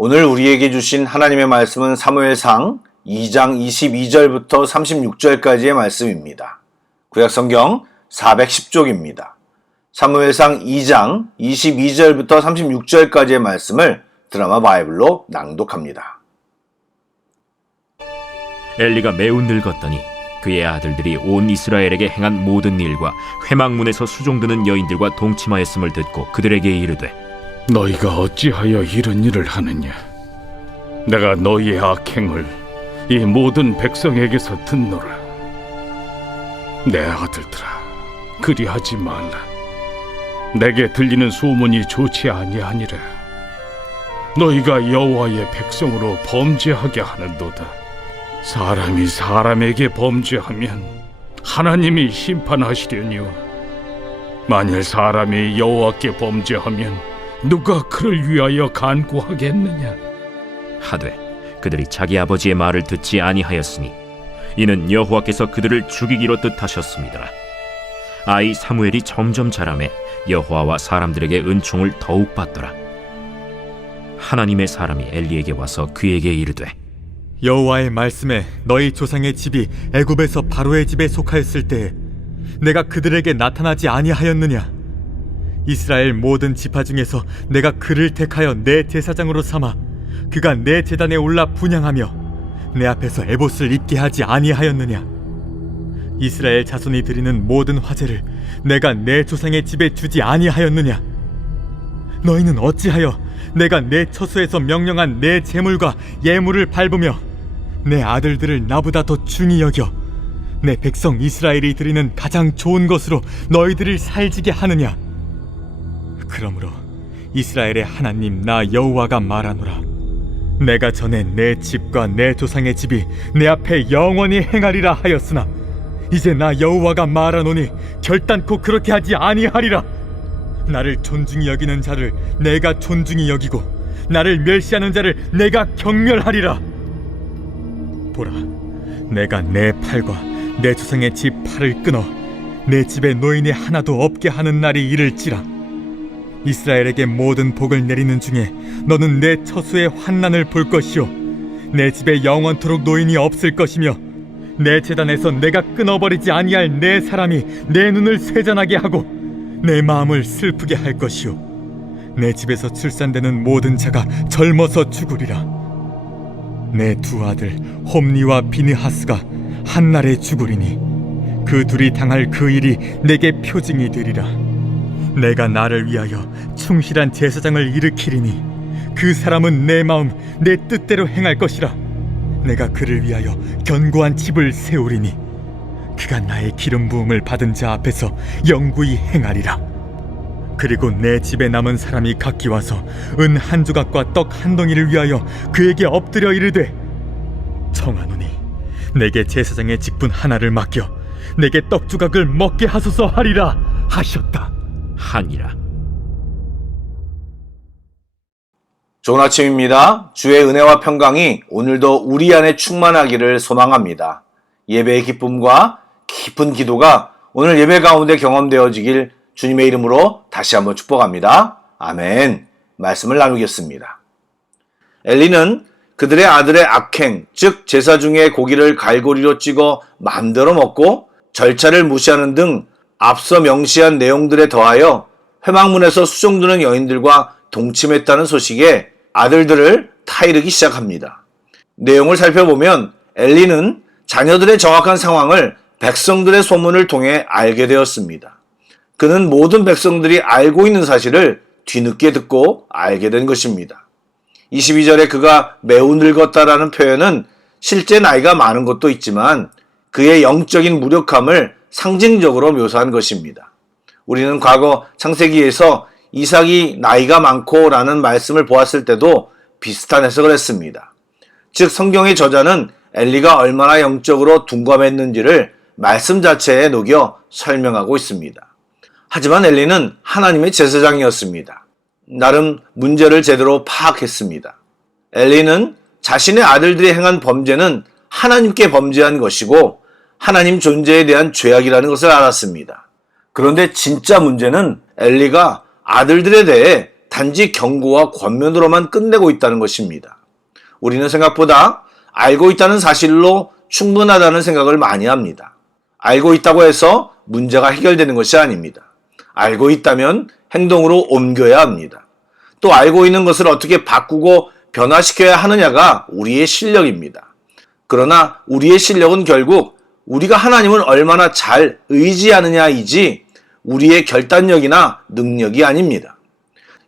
오늘 우리에게 주신 하나님의 말씀은 사무엘상 2장 22절부터 36절까지의 말씀입니다. 구약성경 410쪽입니다. 사무엘상 2장 22절부터 36절까지의 말씀을 드라마 바이블로 낭독합니다. 엘리가 매우 늙었더니 그의 아들들이 온 이스라엘에게 행한 모든 일과 회막문에서 수종드는 여인들과 동침하였음을 듣고 그들에게 이르되, 너희가 어찌하여 이런 일을 하느냐? 내가 너희의 악행을 이 모든 백성에게서 듣노라. 내 아들들아, 그리하지 말라. 내게 들리는 소문이 좋지 아니하니라. 너희가 여호와의 백성으로 범죄하게 하는도다. 사람이 사람에게 범죄하면 하나님이 심판하시려니와, 만일 사람이 여호와께 범죄하면 누가 그를 위하여 간구하겠느냐? 하되 그들이 자기 아버지의 말을 듣지 아니하였으니 이는 여호와께서 그들을 죽이기로 뜻하셨습니다. 아이 사무엘이 점점 자라매 여호와와 사람들에게 은총을 더욱 받더라. 하나님의 사람이 엘리에게 와서 그에게 이르되, 여호와의 말씀에 너희 조상의 집이 애굽에서 바로의 집에 속하였을 때에 내가 그들에게 나타나지 아니하였느냐? 이스라엘 모든 지파 중에서 내가 그를 택하여 내 제사장으로 삼아 그가 내 제단에 올라 분향하며 내 앞에서 에봇을 입게 하지 아니하였느냐? 이스라엘 자손이 드리는 모든 화제를 내가 내 조상의 집에 주지 아니하였느냐? 너희는 어찌하여 내가 내 처소에서 명령한 내 제물과 예물을 밟으며 내 아들들을 나보다 더 중히 여겨 내 백성 이스라엘이 드리는 가장 좋은 것으로 너희들을 살지게 하느냐? 그러므로 이스라엘의 하나님 나 여호와가 말하노라. 내가 전에 내 집과 내 조상의 집이 내 앞에 영원히 행하리라 하였으나 이제 나 여호와가 말하노니 결단코 그렇게 하지 아니하리라. 나를 존중히 여기는 자를 내가 존중히 여기고 나를 멸시하는 자를 내가 경멸하리라. 보라, 내가 내 팔과 내 조상의 집 팔을 끊어 내 집에 노인이 하나도 없게 하는 날이 이를지라. 이스라엘에게 모든 복을 내리는 중에 너는 내 처소의 환난을 볼 것이요 내 집에 영원토록 노인이 없을 것이며 내 제단에서 내가 끊어버리지 아니할 내 사람이 내 눈을 쇠잔하게 하고 내 마음을 슬프게 할 것이요 내 집에서 출산되는 모든 자가 젊어서 죽으리라. 내 두 아들 홈니와 비느하스가 한날에 죽으리니 그 둘이 당할 그 일이 내게 표징이 되리라. 내가 나를 위하여 충실한 제사장을 일으키리니 그 사람은 내 마음 내 뜻대로 행할 것이라. 내가 그를 위하여 견고한 집을 세우리니 그가 나의 기름 부음을 받은 자 앞에서 영구히 행하리라. 그리고 내 집에 남은 사람이 각기 와서 은 한 조각과 떡 한 덩이를 위하여 그에게 엎드려 이르되, 청하노니 내게 제사장의 직분 하나를 맡겨 내게 떡 조각을 먹게 하소서 하리라 하셨다. 하니라. 좋은 아침입니다. 주의 은혜와 평강이 오늘도 우리 안에 충만하기를 소망합니다. 예배의 기쁨과 깊은 기도가 오늘 예배 가운데 경험되어지길 주님의 이름으로 다시 한번 축복합니다. 아멘. 말씀을 나누겠습니다. 엘리는 그들의 아들의 악행, 즉 제사 중에 고기를 갈고리로 찍어 마음대로 먹고 절차를 무시하는 등 앞서 명시한 내용들에 더하여 회막문에서 수종드는 여인들과 동침했다는 소식에 아들들을 타이르기 시작합니다. 내용을 살펴보면 엘리는 자녀들의 정확한 상황을 백성들의 소문을 통해 알게 되었습니다. 그는 모든 백성들이 알고 있는 사실을 뒤늦게 듣고 알게 된 것입니다. 22절에 그가 매우 늙었다라는 표현은 실제 나이가 많은 것도 있지만 그의 영적인 무력함을 상징적으로 묘사한 것입니다. 우리는 과거 창세기에서 이삭이 나이가 많고 라는 말씀을 보았을 때도 비슷한 해석을 했습니다. 즉 성경의 저자는 엘리가 얼마나 영적으로 둔감했는지를 말씀 자체에 녹여 설명하고 있습니다. 하지만 엘리는 하나님의 제사장이었습니다. 나름 문제를 제대로 파악했습니다. 엘리는 자신의 아들들이 행한 범죄는 하나님께 범죄한 것이고 하나님 존재에 대한 죄악이라는 것을 알았습니다. 그런데 진짜 문제는 엘리가 아들들에 대해 단지 경고와 권면으로만 끝내고 있다는 것입니다. 우리는 생각보다 알고 있다는 사실로 충분하다는 생각을 많이 합니다. 알고 있다고 해서 문제가 해결되는 것이 아닙니다. 알고 있다면 행동으로 옮겨야 합니다. 또 알고 있는 것을 어떻게 바꾸고 변화시켜야 하느냐가 우리의 실력입니다. 그러나 우리의 실력은 결국 우리가 하나님을 얼마나 잘 의지하느냐이지 우리의 결단력이나 능력이 아닙니다.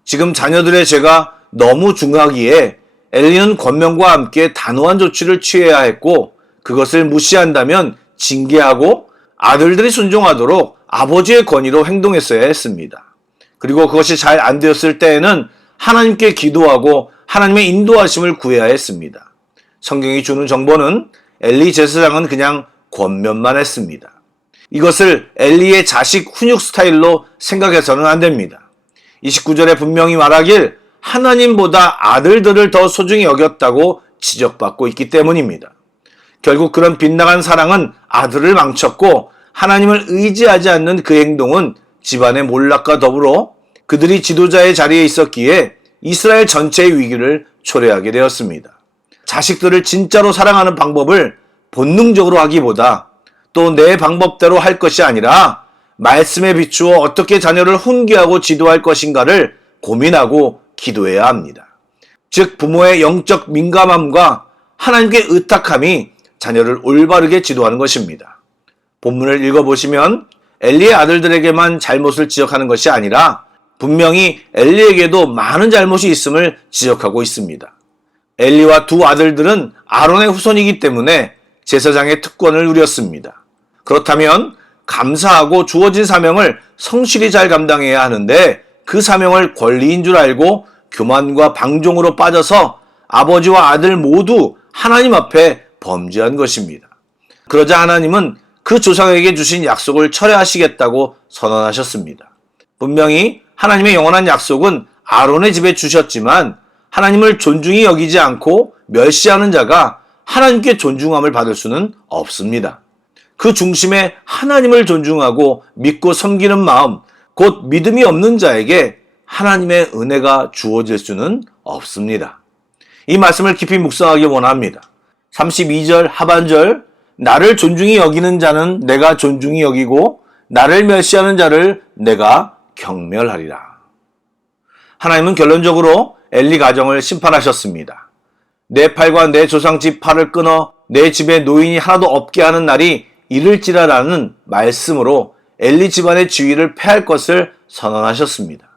지금 자녀들의 죄가 너무 중하기에 엘리는 권면과 함께 단호한 조치를 취해야 했고 그것을 무시한다면 징계하고 아들들이 순종하도록 아버지의 권위로 행동했어야 했습니다. 그리고 그것이 잘 안 되었을 때에는 하나님께 기도하고 하나님의 인도하심을 구해야 했습니다. 성경이 주는 정보는 엘리 제사장은 그냥 권면만 했습니다. 이것을 엘리의 자식 훈육 스타일로 생각해서는 안 됩니다. 29절에 분명히 말하길 하나님보다 아들들을 더 소중히 여겼다고 지적받고 있기 때문입니다. 결국 그런 빗나간 사랑은 아들을 망쳤고 하나님을 의지하지 않는 그 행동은 집안의 몰락과 더불어 그들이 지도자의 자리에 있었기에 이스라엘 전체의 위기를 초래하게 되었습니다. 자식들을 진짜로 사랑하는 방법을 본능적으로 하기보다 또 내 방법대로 할 것이 아니라 말씀에 비추어 어떻게 자녀를 훈계하고 지도할 것인가를 고민하고 기도해야 합니다. 즉 부모의 영적 민감함과 하나님께 의탁함이 자녀를 올바르게 지도하는 것입니다. 본문을 읽어보시면 엘리의 아들들에게만 잘못을 지적하는 것이 아니라 분명히 엘리에게도 많은 잘못이 있음을 지적하고 있습니다. 엘리와 두 아들들은 아론의 후손이기 때문에 제사장의 특권을 누렸습니다. 그렇다면 감사하고 주어진 사명을 성실히 잘 감당해야 하는데 그 사명을 권리인 줄 알고 교만과 방종으로 빠져서 아버지와 아들 모두 하나님 앞에 범죄한 것입니다. 그러자 하나님은 그 조상에게 주신 약속을 철회하시겠다고 선언하셨습니다. 분명히 하나님의 영원한 약속은 아론의 집에 주셨지만 하나님을 존중히 여기지 않고 멸시하는 자가 하나님께 존중함을 받을 수는 없습니다. 그 중심에 하나님을 존중하고 믿고 섬기는 마음, 곧 믿음이 없는 자에게 하나님의 은혜가 주어질 수는 없습니다. 이 말씀을 깊이 묵상하기 원합니다. 32절 하반절, 나를 존중히 여기는 자는 내가 존중히 여기고 나를 멸시하는 자를 내가 경멸하리라. 하나님은 결론적으로 엘리 가정을 심판하셨습니다. 내 팔과 내 조상 집 팔을 끊어 내 집에 노인이 하나도 없게 하는 날이 이를지라라는 말씀으로 엘리 집안의 지위를 폐할 것을 선언하셨습니다.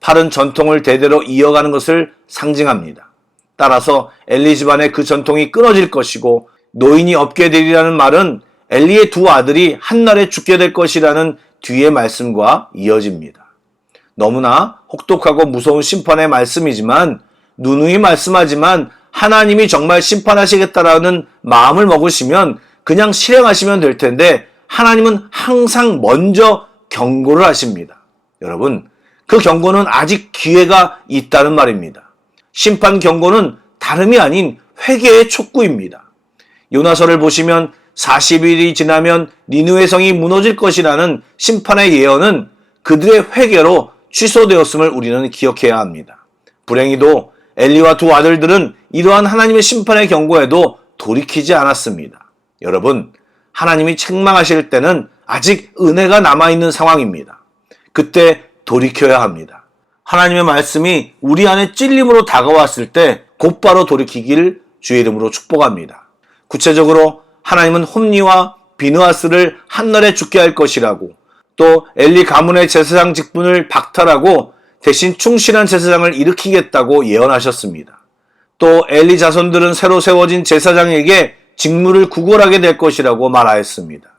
팔은 전통을 대대로 이어가는 것을 상징합니다. 따라서 엘리 집안의 그 전통이 끊어질 것이고 노인이 없게 되리라는 말은 엘리의 두 아들이 한날에 죽게 될 것이라는 뒤의 말씀과 이어집니다. 너무나 혹독하고 무서운 심판의 말씀이지만 누누이 말씀하지만 하나님이 정말 심판하시겠다라는 마음을 먹으시면 그냥 실행하시면 될 텐데 하나님은 항상 먼저 경고를 하십니다. 여러분, 그 경고는 아직 기회가 있다는 말입니다. 심판 경고는 다름이 아닌 회개의 촉구입니다. 요나서를 보시면 40일이 지나면 니느웨 성이 무너질 것이라는 심판의 예언은 그들의 회개로 취소되었음을 우리는 기억해야 합니다. 불행히도 엘리와 두 아들들은 이러한 하나님의 심판의 경고에도 돌이키지 않았습니다. 여러분, 하나님이 책망하실 때는 아직 은혜가 남아있는 상황입니다. 그때 돌이켜야 합니다. 하나님의 말씀이 우리 안에 찔림으로 다가왔을 때 곧바로 돌이키기를 주의 이름으로 축복합니다. 구체적으로 하나님은 홈니와 비느하스를 한날에 죽게 할 것이라고, 또 엘리 가문의 제사장 직분을 박탈하고 대신 충실한 제사장을 일으키겠다고 예언하셨습니다. 또 엘리 자손들은 새로 세워진 제사장에게 직무를 구걸하게 될 것이라고 말하였습니다.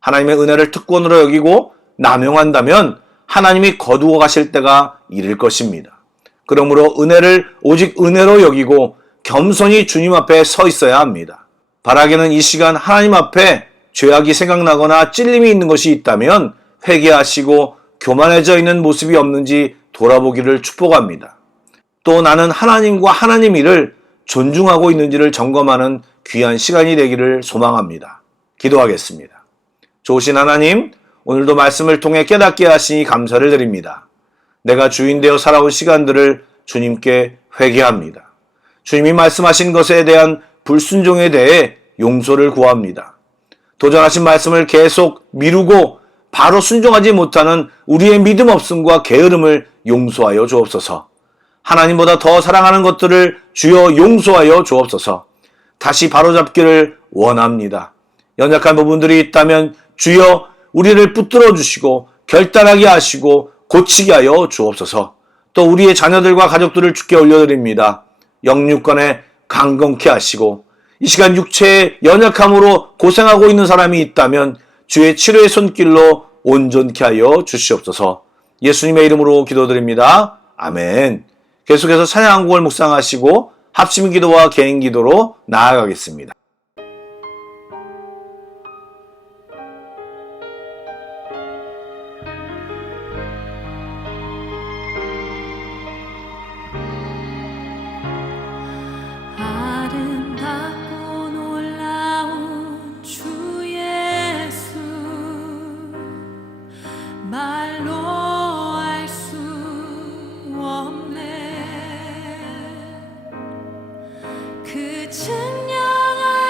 하나님의 은혜를 특권으로 여기고 남용한다면 하나님이 거두어 가실 때가 이를 것입니다. 그러므로 은혜를 오직 은혜로 여기고 겸손히 주님 앞에 서 있어야 합니다. 바라기는 이 시간 하나님 앞에 죄악이 생각나거나 찔림이 있는 것이 있다면 회개하시고 교만해져 있는 모습이 없는지 돌아보기를 축복합니다. 또 나는 하나님과 하나님 일을 존중하고 있는지를 점검하는 귀한 시간이 되기를 소망합니다. 기도하겠습니다. 좋으신 하나님, 오늘도 말씀을 통해 깨닫게 하시니 감사를 드립니다. 내가 주인 되어 살아온 시간들을 주님께 회개합니다. 주님이 말씀하신 것에 대한 불순종에 대해 용서를 구합니다. 도전하신 말씀을 계속 미루고 바로 순종하지 못하는 우리의 믿음 없음과 게으름을 용서하여 주옵소서. 하나님보다 더 사랑하는 것들을 주여 용서하여 주옵소서. 다시 바로잡기를 원합니다. 연약한 부분들이 있다면 주여 우리를 붙들어 주시고 결단하게 하시고 고치게 하여 주옵소서. 또 우리의 자녀들과 가족들을 주께 올려드립니다. 영육간에 강건케 하시고 이 시간 육체의 연약함으로 고생하고 있는 사람이 있다면 주의 치료의 손길로 온전케 하여 주시옵소서. 예수님의 이름으로 기도드립니다. 아멘. 계속해서 찬양곡을 묵상하시고 합심기도와 개인기도로 나아가겠습니다. 아름답고 놀라운 주 예수 말로 알 수 없네 그 증량한